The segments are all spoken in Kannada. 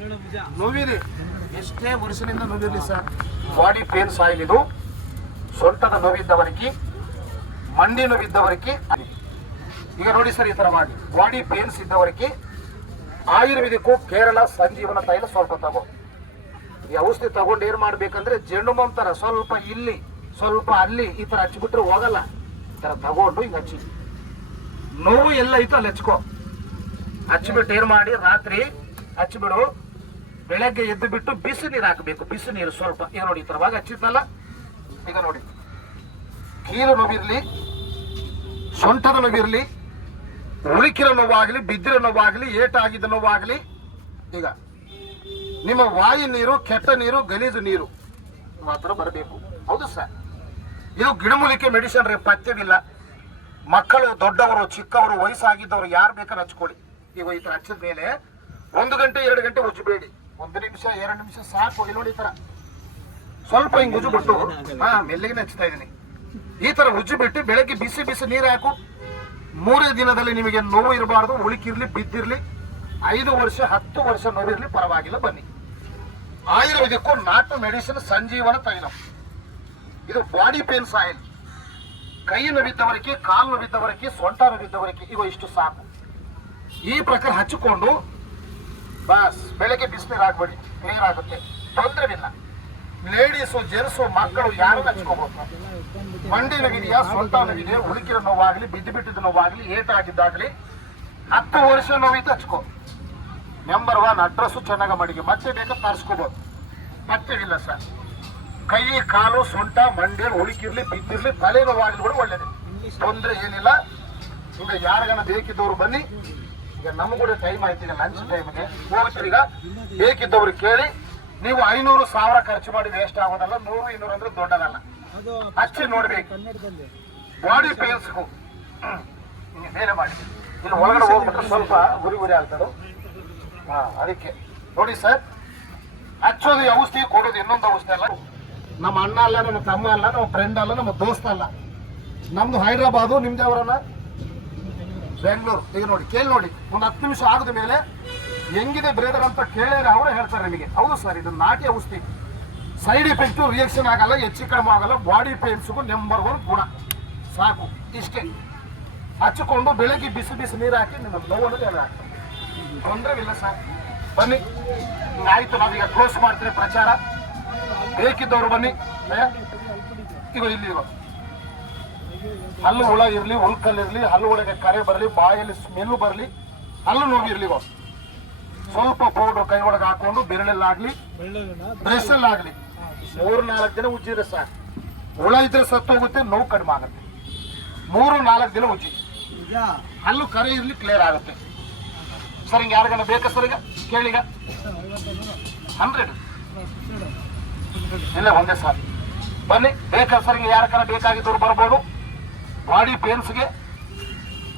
ನೋವಿದೆ ಎಷ್ಟೇ ವರ್ಷದಿಂದ ನೋವಿರಲಿ ಸರ್. ಬಾಡಿ ಪೇನ್ ಸಾಯಿಲ್ ಇದು. ಸೊಂಟದ ನೋವಿದ್ದವರಿಗೆ, ಮಂಡಿ ನೋವಿದ್ದವರಿಗೆ. ಈಗ ನೋಡಿ ಸರ್ ಈ ತರ ಮಾಡಿ. ಬಾಡಿ ಪೇನ್ಸ್ ಇದ್ದವರಿಗೆ ಆಯುರ್ವೇದಿಕ್ಕು ಕೇರಳ ಸಂಜೀವನ ತೈಲ ಸ್ವಲ್ಪ ತಗೋ. ಈ ಔಷಧಿ ತಗೊಂಡು ಏನು ಮಾಡ್ಬೇಕಂದ್ರೆ ಜೆಂಡು ಮಂತರ ಸ್ವಲ್ಪ ಇಲ್ಲಿ, ಸ್ವಲ್ಪ ಅಲ್ಲಿ ಈ ತರ ಹಚ್ಚಿಬಿಟ್ರೆ ಹೋಗಲ್ಲ. ಈ ತರ ತಗೊಂಡು ಹಿಂಗೆ ಹಚ್ಚಿ. ನೋವು ಎಲ್ಲ ಐತಲ್ಲ ಅಲ್ಲಿ ಹಚ್ಕೋ. ಹಚ್ಚಿಬಿಟ್ಟು ಏನು ಮಾಡಿ? ರಾತ್ರಿ ಹಚ್ಚಿಬಿಡು ಬೆಳಗ್ಗೆ ಎದ್ದು ಬಿಟ್ಟು ಬಿಸಿ ನೀರು ಹಾಕಬೇಕು. ಬಿಸಿ ನೀರು ಸ್ವಲ್ಪ. ಈಗ ನೋಡಿ, ಈ ತರವಾಗಿ ಹಚ್ಚಿದ್ನಲ್ಲ? ಈಗ ನೋಡಿ. ಕೀಲು ನೋವಿರಲಿ, ಸೊಂಟದ ನೋವಿರಲಿ, ಉಳಿಕಿರೋ ನೋವಾಗಲಿ, ಬಿದ್ದಿರೋ ನೋವಾಗಲಿ ಏಟಾಗಿದ್ದ ನೋವಾಗಲಿ, ಈಗ ನಿಮ್ಮ ವಾಯು ನೀರು, ಕೆಟ್ಟ ನೀರು, ಗಲೀಜು ನೀರು ಮಾತ್ರ ಬರಬೇಕು. ಹೌದು ಸರ್. ಇದು ಗಿಡಮೂಲಿಕೆ ಮೆಡಿಸಿನ್ ರೀ, ಪಥ್ಯವಿಲ್ಲ. ಮಕ್ಕಳು ದೊಡ್ಡವರು, ಚಿಕ್ಕವರು, ವಯಸ್ಸಾಗಿದ್ದವರು ಯಾರು ಬೇಕಾದ್ರೆ ಹಚ್ಕೊಳ್ಳಿ. ಈಗ ಈ ಥರ ಹಚ್ಚಿದ ಮೇಲೆ ಒಂದು ಗಂಟೆ, ಎರಡು ಗಂಟೆ ಉಜ್ಜಬೇಡಿ ಒಂದು ನಿಮಿಷ, ಎರಡು ನಿಮಿಷ ಸಾಕು. ಇಲ್ಲಿ ನೋಡಿ ಈ ತರ. ಸ್ವಲ್ಪ ಹಿಂಗೆ ಉಜ್ಜು ಬಿಟ್ಟು, ಹಾ, ಮೆಲ್ಲಿಗೆ ಹಚ್ತಾ ಇದ್ದೀನಿ. ಈ ತರ ಉಜ್ಜು ಬಿಟ್ಟು ಬೆಳಗ್ಗೆ ಬಿಸಿ ಬಿಸಿ ನೀರು ಹಾಕು. ಮೂರೇ ದಿನದಲ್ಲಿ ನಿಮಗೆ ನೋವು ಇರಬಾರ್ದು, ಉಳಿಕಿರ್ಲಿ, ಬಿದ್ದಿರ್ಲಿ. ಐದು ವರ್ಷ, ಹತ್ತು ವರ್ಷ ನೋವಿರ್ಲಿ, ಪರವಾಗಿಲ್ಲ, ಬನ್ನಿ. ಆಯುರ್ವೇದಕ್ಕೂ ನಾಟು ಮೆಡಿಸಿನ್ ಸಂಜೀವನ ತೈಲ. ಇದು ಬಾಡಿ ಪೇನ್ಸ್ ಆಯಿಲ್ ಕೈ ನೋವಿದ್ದವರಿಗೆ, ಕಾಲು ನೋವಿದ್ದವರಿಗೆ, ಸೊಂಟ ನೋವಿದ್ದವರಿಗೆ ಇವ ಇಷ್ಟು ಸಾಕು. ಈ ಪ್ರಕಾರ ಹಚ್ಚಿಕೊಂಡು ಬಸ್, ಬೆಳಗ್ಗೆ ಬಿಸಿನೀರು ಹಾಕ್ಬೇಡಿ ಕ್ಲಿಯರ್ ಆಗುತ್ತೆ. ತೊಂದರೆವಿಲ್ಲ. ಲೇಡೀಸು ಜೆಂಟ್ಸು ಮಕ್ಕಳು ಯಾರು ಹಚ್ಕೋಬಹುದು ಮಂಡಿ ನೋವಿದೆಯಾ, ಸೊಂಟ ನೋವಿದೆಯಾ ಹುಡುಕಿರೋ ನೋವಾಗ್ಲಿ, ಬಿದ್ದು ಬಿಟ್ಟಿದ್ದ ನೋವಾಗಲಿ ಏಟಾಗಿದ್ದಾಗಲಿ ಹತ್ತು ವರ್ಷ ನೋವಿದ್ದು ಹಚ್ಕೋ. ನಂಬರ್ ಒನ್ ಅಡ್ರೆಸ್ಸು ಚೆನ್ನಾಗಿ ಮಡಿಗೆ ಮತ್ತೆ ಬೇಕಾದ್ರೆ ತರಿಸ್ಕೋಬೋದು. ಮತ್ತೆ ಇಲ್ಲ ಸರ್. ಕೈ, ಕಾಲು, ಸೊಂಟ, ಮಂಡಿ ಉಳಿಕಿರ್ಲಿ ಬಿದ್ದಿರ್ಲಿ, ತಲೆ ನೋವಾಗ್ಲಿ ಕೂಡ ಒಳ್ಳೇದು. ತೊಂದರೆ ಏನಿಲ್ಲ. ಈಗ ಯಾರಿಗಾನ ಬೇಕಿದ್ದವ್ರು ಬನ್ನಿ. ಈಗ ನಮ್ಗೆ ಕೂಡ ಟೈಮ್ ಆಯ್ತು ಈಗ ಲಂಚ್ ಟೈಮ್ಗೆ ಹೋಗ್ತೀರಿ ಈಗ ಬೇಕಿದ್ದವ್ರು ಕೇಳಿ ನೀವು ಐನೂರು ಸಾವಿರ ಖರ್ಚು ಮಾಡಿ ವೇಸ್ಟ್ ಆಗೋದಲ್ಲ? ನೂರು ಇನ್ನೂರು ಅಂದ್ರೆ ದೊಡ್ಡದಲ್ಲ. ಹಚ್ಚಿ ನೋಡ್ಬೇಕು. ಬಾಡಿ ಪೇನ್ಸ್ಗೂ ಬೇರೆ ಮಾಡಿ. ಇಲ್ಲಿ ಒಳಗಡೆ ಹೋಗ್ಬಿಟ್ರೆ ಸ್ವಲ್ಪ ಉರಿ ಉರಿ ಆಗ್ತದೆ. ಹಾ ಅದಕ್ಕೆ. ನೋಡಿ ಸರ್ ಹಚ್ಚೋದು ಔಷಧಿ ಕೊಡೋದು ಇನ್ನೊಂದು ಔಷಧಿ ಅಲ್ಲ. ನಮ್ಮ ಅಣ್ಣ ಅಲ್ಲ ನಮ್ಮ ತಮ್ಮ ಅಲ್ಲ ನಮ್ಮ ಫ್ರೆಂಡ್ ಅಲ್ಲ ನಮ್ಮ ದೋಸ್ತ ಅಲ್ಲ. ನಮ್ದು ಹೈದ್ರಾಬಾದು ನಿಮ್ದು ಅವರಲ್ಲ ಬೆಂಗಳೂರು. ಈಗ ನೋಡಿ, ಕೇಳಿ ನೋಡಿ, ಒಂದು ಹತ್ತು ನಿಮಿಷ ಆಗದ ಮೇಲೆ ಹೆಂಗಿದೆ ಬ್ರೇದರ್ ಅಂತ ಕೇಳಿದ್ರೆ ಅವರೇ ಹೇಳ್ತಾರೆ ನಿಮಗೆ. ಹೌದು ಸರ್ ಇದು ನಾಟಿ ಔಷಧಿ. ಸೈಡ್ ಎಫೆಕ್ಟು ರಿಯಾಕ್ಷನ್ ಆಗಲ್ಲ, ಹೆಚ್ಚು ಕಡಿಮೆ ಆಗಲ್ಲ ಬಾಡಿ ಪೇನ್ಸ್ಗೂ ನಂಬರ್ ಒನ್ ಗುಣ. ಸಾಕು, ಇಷ್ಟೇ. ಹಚ್ಚಿಕೊಂಡು ಬೆಳಗ್ಗೆ ಬಿಸಿ ಬಿಸಿ ನೀರು ಹಾಕಿ ನಿಮ್ಮ ನೋವನ್ನು ಎಲ್ಲ ಸರ್ ಬನ್ನಿ. ಆಯಿತು, ನಾವೀಗ ಕ್ಲೋಸ್ ಮಾಡ್ತೀವಿ ಪ್ರಚಾರ. ಬೇಕಿದ್ದವರು ಬನ್ನಿ. ಇವ ಇಲ್ಲಿ ಹಲ್ಲು ಹುಳ ಇರಲಿ ಹುಲ್ಕಲ್ಲಿರಲಿ ಹಲ್ಲು ಒಳಗೆ ಕರೆ ಬರಲಿ, ಬಾಯಲ್ಲಿ ಸ್ಮೆಲ್ ಬರಲಿ, ಹಲ್ಲು ನೋವಿರ್ಲಿ ಬಾಸ್ ಸ್ವಲ್ಪ ಪೌಡರ್ ಕೈ ಒಳಗೆ ಹಾಕೊಂಡು ಬೆರಳಲ್ಲಾಗ್ಲಿ ಬ್ರೆಸ್ಸಲ್ಲಾಗ್ಲಿ ಮೂರು ನಾಲ್ಕು ದಿನ ಉಜ್ಜಿದ್ರೆ ಸಾಕು. ಹುಳ ಇದ್ರೆ ಸತ್ತೋಗುತ್ತೆ, ನೋವು ಕಡಿಮೆ ಆಗುತ್ತೆ. ಮೂರು ನಾಲ್ಕು ದಿನ ಉಜ್ಜಿ. ಹಲ್ಲು ಕರೆ ಇರಲಿ ಕ್ಲಿಯರ್ ಆಗುತ್ತೆ. ಸರ್, ಹಿಂಗೆ ಯಾರಿಗಾನ ಬೇಕಾ ಸರ್ ಈಗ? ಕೇಳಿಗ ಹಂಡ್ರೆಡ್. ಇಲ್ಲ, ಒಂದೇ ಸರ್ ಬನ್ನಿ, ಬೇಕಾ ಸರ್, ಹಿಂಗೆ ಯಾರಕ್ಕಾರ ಬೇಕಾಗಿದ್ದವ್ರು ಬರ್ಬೋದು. ಬಾಡಿ ಪೇನ್ಸ್ಗೆ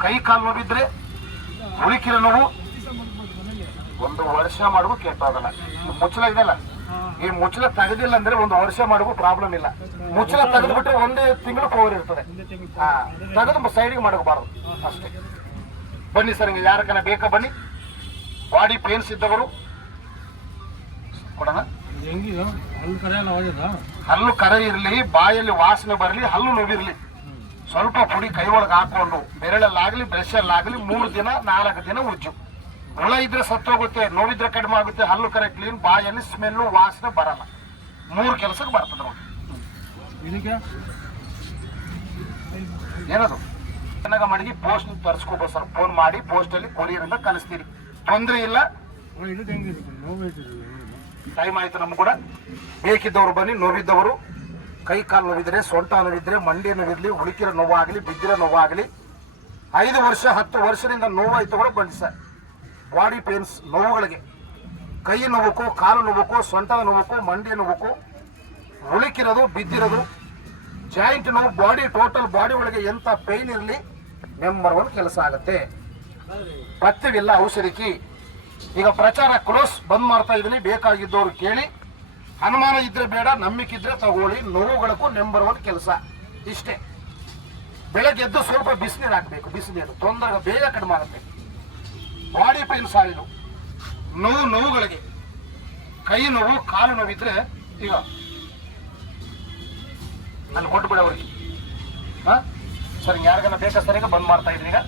ಕೈ ಕಾಲು ನೋವಿದ್ರೆ ಉಳಿಕಿರೋ ನೋವು. ಒಂದು ವರ್ಷ ಮಾಡುವ ಕೆಟ್ಟಾಗಲ್ಲ ಇದಲ್ಲ ಇದೆಲ್ಲ ಈ ಮುಚ್ಚಲ ತೆಗೆದಿಲ್ಲ ಅಂದ್ರೆ ಒಂದು ವರ್ಷ ಮಾಡುವ ಪ್ರಾಬ್ಲಮ್ ಇಲ್ಲ. ಮುಚ್ಚಲ ತೆಗೆದ್ಬಿಟ್ರೆ ಒಂದೇ ತಿಂಗಳು ಪವರ್ ಇರ್ತದೆ. ಹಾ ತೆಗೆದು ಸೈಡಿಗೆ ಮಾಡಬಾರ್ದು ಅಷ್ಟೇ. ಬನ್ನಿ ಸರ್ ನಿಮಗೆ ಯಾರಕ್ಕನ ಬೇಕಾ? ಬನ್ನಿ. ಬಾಡಿ ಪೇನ್ಸ್ ಇದ್ದವರು. ಕೊಡೋಣ. ಹಲ್ಲು ಕರೆ ಇರಲಿ ಬಾಯಲ್ಲಿ ವಾಸನೆ ಬರಲಿ ಹಲ್ಲು ನೋವಿರ್ಲಿ. ಸ್ವಲ್ಪ ಪುಡಿ ಕೈ ಒಳಗೆ ಹಾಕೊಂಡು ಬೆರಳಲ್ಲಾಗಲಿ ಬ್ರಷಲ್ಲಾಗಲಿ ಮೂರು ದಿನ ನಾಲ್ಕು ದಿನ ಉಜ್ಜು. ಹುಳ ಇದ್ರೆ ಸತ್ತೋಗುತ್ತೆ ನೋವಿದ್ರೆ ಕಡಿಮೆ ಆಗುತ್ತೆ ಹಲ್ಲು ಕರೆ ಕ್ಲೀನ್ ಬಾಯಲ್ಲಿ ಸ್ಮೆಲ್ಲು ವಾಸನೆ ಬರಲ್ಲ. ಮೂರು ಕೆಲಸಕ್ಕೆ ಬರ್ತದೆ ನೋಡಿ. ಏನದು? ಚೆನ್ನಾಗ ಮಡಗಿ ಪೋಸ್ಟ್ ತರಿಸ್ಕೋಬೋದು ಸರ್ ಫೋನ್ ಮಾಡಿ ಪೋಸ್ಟಲ್ಲಿ ಅಂತ ಕಳಿಸ್ತೀರಿ ತೊಂದರೆ ಇಲ್ಲ. ಟೈಮ್ ಆಯ್ತು ನಮ್ಗೆ ಕೂಡ. ಬೇಕಿದ್ದವರು ಬನ್ನಿ ನೋವಿದ್ದವರು. ಕೈ ಕಾಲು ನೋವಿದ್ರೆ, ಸೊಂಟ ನೋವಿದ್ರೆ, ಮಂಡಿ ನೋವಿರ್ಲಿ, ಉಳುಕಿರೋ ನೋವಾಗಲಿ, ಬಿದ್ದಿರೋ ನೋವಾಗಲಿ, ಐದು ವರ್ಷ, ಹತ್ತು ವರ್ಷದಿಂದ ನೋವಾಯ್ತು ಕೂಡ ಬಂದು ಸರ್. Body pains ನೋವುಗಳಿಗೆ. ಕೈ ನೋವಕ್ಕೂ, ಕಾಲು ನೋವಕ್ಕೂ, ಸೊಂಟದ ನೋವಕ್ಕೂ, ಮಂಡಿ ನೋವಕ್ಕೂ, ಉಳುಕಿರೋದು, ಬಿದ್ದಿರೋದು ಜಾಯಿಂಟ್ ನೋವು ಬಾಡಿ ಟೋಟಲ್ ಬಾಡಿ ಒಳಗೆ ಎಂಥ ಪೇನ್ ಇರಲಿ ನಂಬರ್ ಒನ್ ಕೆಲಸ ಆಗುತ್ತೆ. ಪಥ್ಯವಿಲ್ಲ ಔಷಧಿಕಿ. ಈಗ ಪ್ರಚಾರ ಕ್ಲೋಸ್ ಬಂದ್ ಮಾಡ್ತಾ ಇದ್ದೀನಿ. ಬೇಕಾಗಿದ್ದವ್ರು ಕೇಳಿ. ಅನುಮಾನ ಇದ್ರೆ ಬೇಡ ನಂಬಿಕಿದ್ರೆ ತಗೊಳ್ಳಿ. ನೋವುಗಳಕ್ಕೂ ನೆಂಬರ್ ಒನ್ ಕೆಲಸ. ಇಷ್ಟೇ. ಬೆಳಗ್ಗೆ ಎದ್ದು ಸ್ವಲ್ಪ ಬಿಸಿನೀರು ಹಾಕಬೇಕು, ಬಿಸಿನೀರು. ತೊಂದರೆ, ಬೇಗ ಕಡಿಮೆ ಆಗುತ್ತೆ ಬಾಡಿ ಪೈನ್ ಸಾಯಿಲು. ನೋವು, ನೋವುಗಳಿಗೆ. ಕೈ ನೋವು, ಕಾಲು ನೋವಿದ್ರೆ ಈಗ ಅಲ್ಲಿ ಕೊಟ್ಬಿಡಿ ಅವ್ರಿಗೆ. ಹಾಂ? ಸರಿ ಯಾರಿಗಾನ ಬೇಕಾ ಸರಿಗ ಬಂದ್ ಮಾಡ್ತಾ ಇದ್ದೀನಿ ಈಗ.